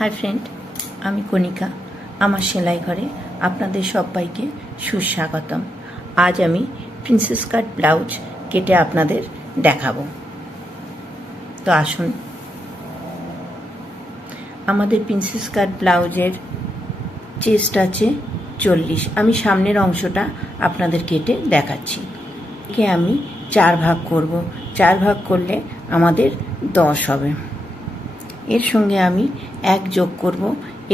Hi friend, আমি কণিকা। আমার সেলাই ঘরে আপনাদের সবাইকে সুস্বাগতম। আজ আমি প্রিন্সেস কাট ব্লাউজ কেটে আপনাদের দেখাবো। তো আসুন, আমাদের প্রিন্সেস কাট ব্লাউজের চেস্ট আছে 40। আমি সামনের অংশটা আপনাদের কেটে দেখাচ্ছি। একে আমি 4 ভাগ করব। 4 ভাগ করলে আমাদের 10 হবে। এর সঙ্গে আমি 1 যোগ করব।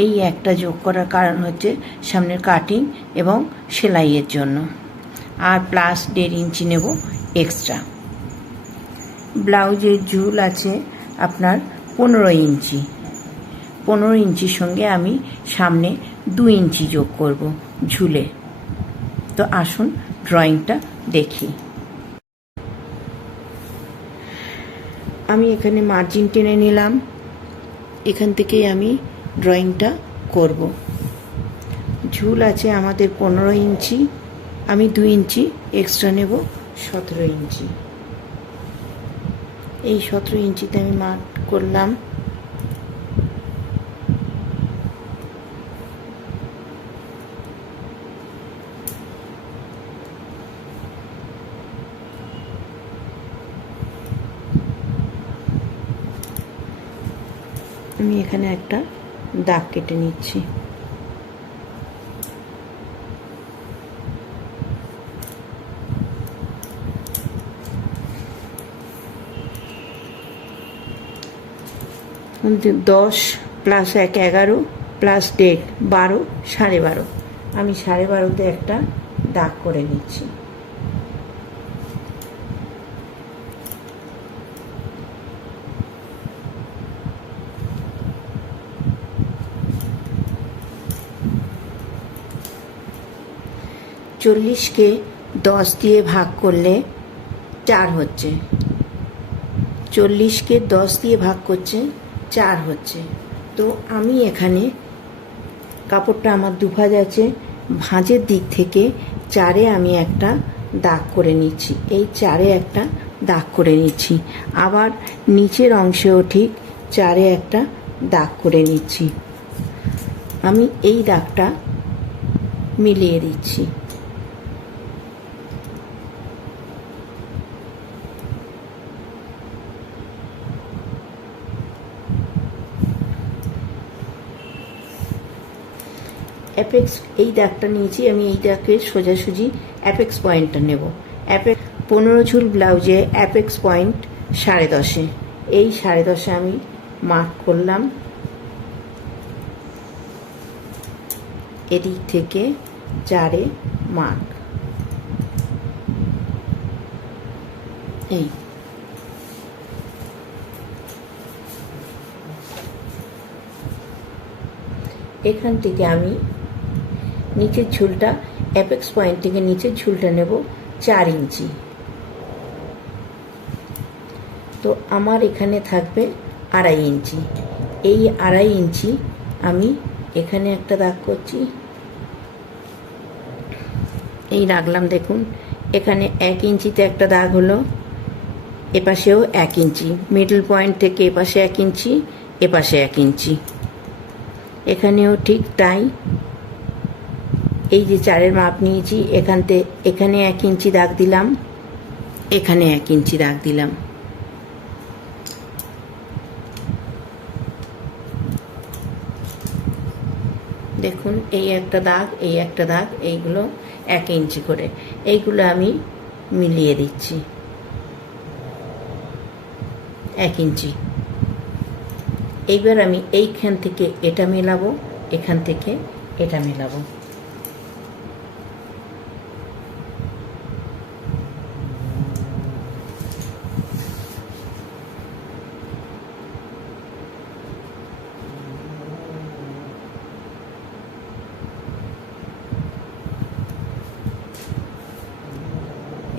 এই একটা যোগ করার কারণ হচ্ছে সামনের কাটিং এবং সেলাইয়ের জন্য। আর প্লাস 1.5 ইঞ্চি নেব এক্সট্রা। ব্লাউজের ঝুল আছে আপনার 15 ইঞ্চি। 15 ইঞ্চির সঙ্গে আমি সামনে 2 ইঞ্চি যোগ করব ঝুলে। তো আসুন ড্রয়িংটা দেখি। আমি এখানে মার্জিন টেনে নিলাম। এখান থেকেই আমি ড্রয়িংটা করব। ঝুল আছে আমাদের 15 ইঞ্চি। আমি 2 ইঞ্চি এক্সট্রা নেব, 17 ইঞ্চি। এই 17 ইঞ্চিতে আমি মার্ক করলাম। আমি এখানে একটা দাগ কেটে নিচ্ছি। দশ প্লাস 1 11 প্লাস 1.5 12, 12.5। আমি 12.5তে একটা দাগ করে নিচ্ছি। চল্লিশকে 10 দিয়ে ভাগ করলে 4 হচ্ছে। 40কে 10 দিয়ে ভাগ করছে 4 হচ্ছে। তো আমি এখানে কাপড়টা আমার দুভাঁজ আছে, ভাঁজের দিক থেকে 4-এ আমি একটা দাগ করে নিচ্ছি। এই 4-এ একটা দাগ করে নিচ্ছি। আবার নিচের অংশেও ঠিক 4-এ একটা দাগ করে নিচ্ছি। আমি এই দাগটা মিলিয়ে দিচ্ছি। অ্যাপেক্স এই দাগটা নিয়েছি। আমি এই দাগের সোজাসুজি অ্যাপেক্স পয়েন্টটা নেব। 15 ঝুল ব্লাউজে অ্যাপেক্স পয়েন্ট 10.5। এই 10.5 আমি মার্ক করলাম। এদিক থেকে 4-এ মার্ক। এই এখান থেকে আমি নিচের ঝুলটা, অ্যাপেক্স পয়েন্ট থেকে নিচের ঝুলটা নেব 4 ইঞ্চি। তো আমার এখানে থাকবে 2.5 ইঞ্চি। এই 2.5 ইঞ্চি আমি এখানে একটা দাগ করছি। এই রাখলাম, দেখুন এখানে 1 ইঞ্চিতে একটা দাগ হলো, এপাশেও 1 ইঞ্চি। মিডল পয়েন্ট থেকে এপাশে 1 ইঞ্চি, এপাশে 1 ইঞ্চি। এখানেও ঠিক তাই। এই যে 4-এর মাপ নিয়েছি, এখানে 1 ইঞ্চি দাগ দিলাম, এখানে 1 ইঞ্চি দাগ দিলাম। দেখুন এই একটা দাগ, এই একটা দাগ, এইগুলো 1 ইঞ্চি করে। এইগুলো আমি মিলিয়ে দিচ্ছি 1 ইঞ্চি। এইবার আমি এইখান থেকে এটা মেলাবো, এখান থেকে এটা মেলাবো।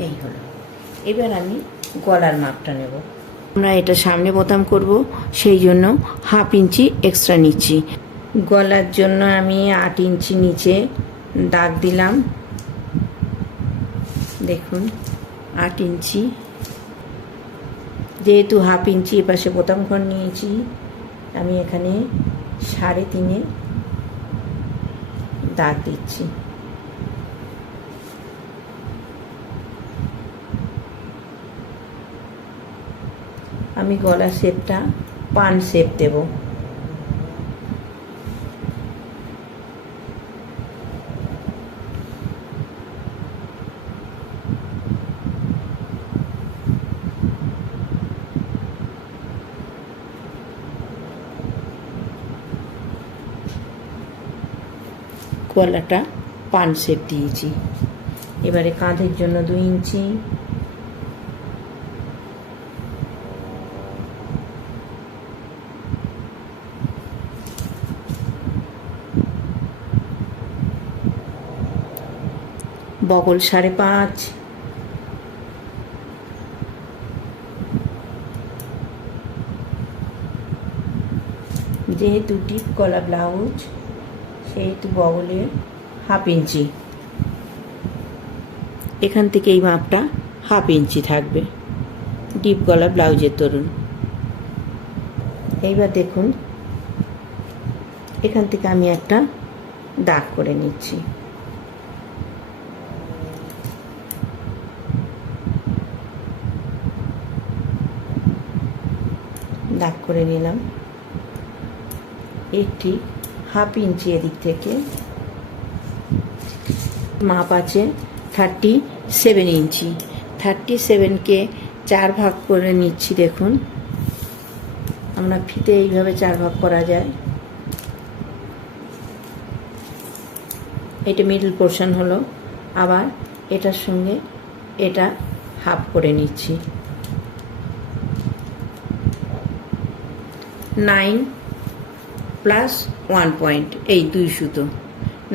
এই হলো। এবার আমি গলার মাপটা নেব। আমরা এটা সামনে বোতাম করব, সেই জন্য 1/2 ইঞ্চি এক্সট্রা নিচ্ছি। গলার জন্য আমি 8 ইঞ্চি নিচে দাগ দিলাম। দেখুন 8 ইঞ্চি। যেহেতু 1/2 ইঞ্চি এপাশে বোতাম ঘর নিয়েছি, আমি এখানে 3.5 দাগ দিচ্ছি। আমি গলা শেপটা পান শেপ দেব। গলাটা পান শেপ দিয়েছি। এবারে কাঁধের জন্য 2 ইঞ্চি, বগল 5.5, যেহেতু ডিপ গলা ব্লাউজ সেহেতু বগলে 1/2 ইঞ্চি, এখান থেকে এই মাপটা 1/2 ইঞ্চি থাকবে ডিপ গলা ব্লাউজের দরুন। এইবার দেখুন এখান থেকে আমি একটা দাগ করে নিচ্ছি। দাগ করে নিলাম। একটি 1/2 ইঞ্চি এদিক থেকে, মাপ আছে 37 ইঞ্চি। 37কে 4 ভাগ করে নিচ্ছি। দেখুন আমরা ফিতে এইভাবে 4 ভাগ করা যায়। এটা মিডল পোর্শন হলো। আবার এটার সঙ্গে এটা হাফ করে নিচ্ছি। 9 প্লাস 1 পয়েন্ট, এই 2 সুতো,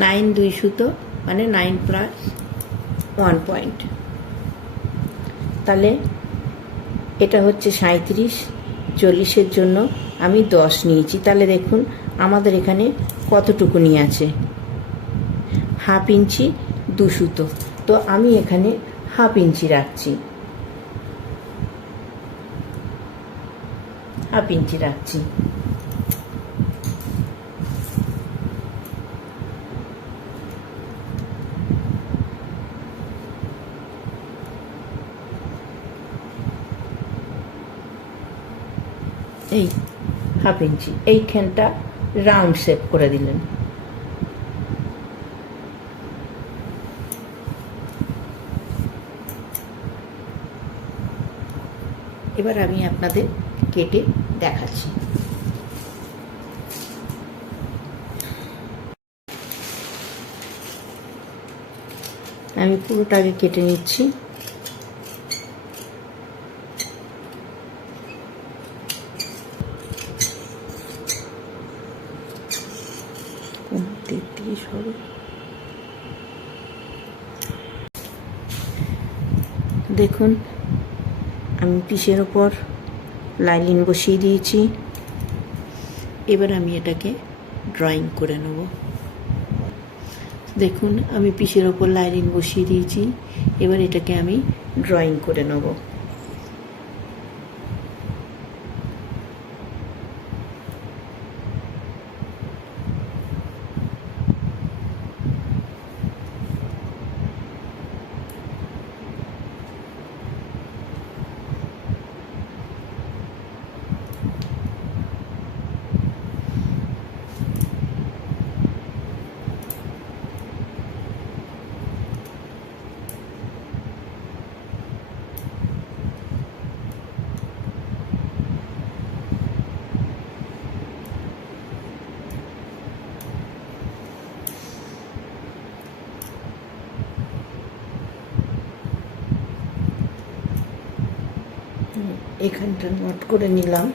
9 2 সুতো মানে 9 প্লাস 1 পয়েন্ট। তাহলে এটা হচ্ছে 37, 40-এর জন্য আমি 10 নিয়েছি। তাহলে দেখুন আমাদের এখানে কতটুকু নিয়ে আছে, 1/2 ইঞ্চি 2 সুতো। তো আমি এখানে 1/2 ইঞ্চি রাখছি, 1/2 ইঞ্চি রাখছি। এই 1/2 ইঞ্চি এইখানটা রাউন্ড শেপ করে দিলেন। এবার আমি আপনাদের কেটে দেখাচ্ছি। আমি পুরোটাকে কেটে নিচ্ছি। দেখুন আমি পিসের ওপর লাইনিং বসিয়ে দিয়েছি। এবার আমি এটাকে ড্রয়িং করে নেব। দেখুন আমি পিসের ওপর লাইনিং বসিয়ে দিয়েছি। এবার এটাকে আমি ড্রয়িং করে নেব। এখানটা নোট করে নিলাম।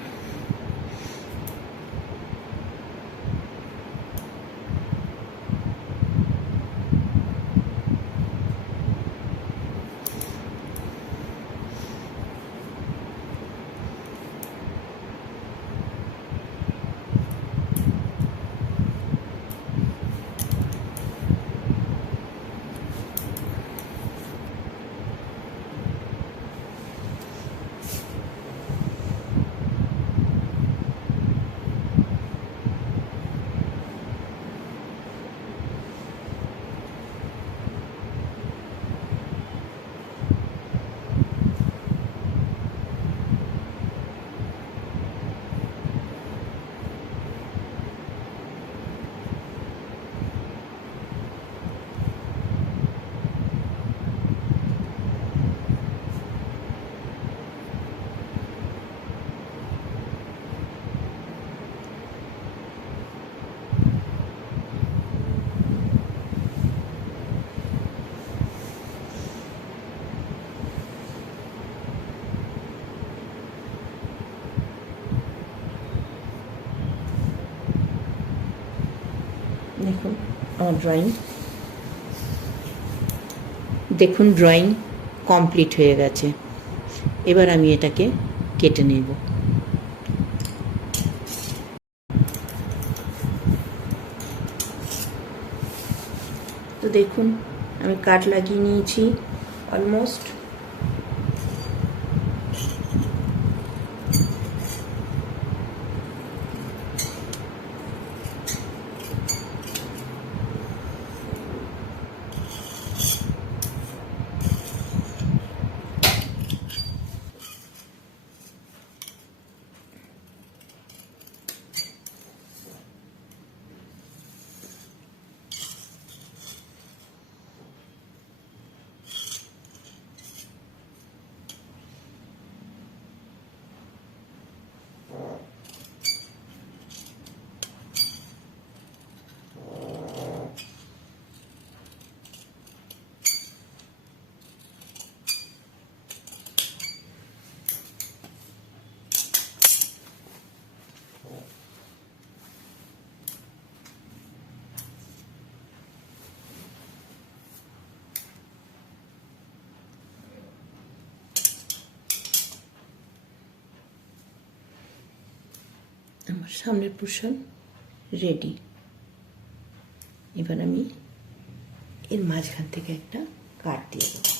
দেখুন আমার ড্রয়িং, দেখুন ড্রয়িং কমপ্লিট হয়ে গেছে। এবার আমি এটাকে কেটে নেব। তো দেখুন আমি কাট লাগিয়ে নিয়েছি অলমোস্ট। আমার সামনের পোর্শন রেডি। এবার আমি এর মাঝখান থেকে একটা কাট দিয়ে দেবো।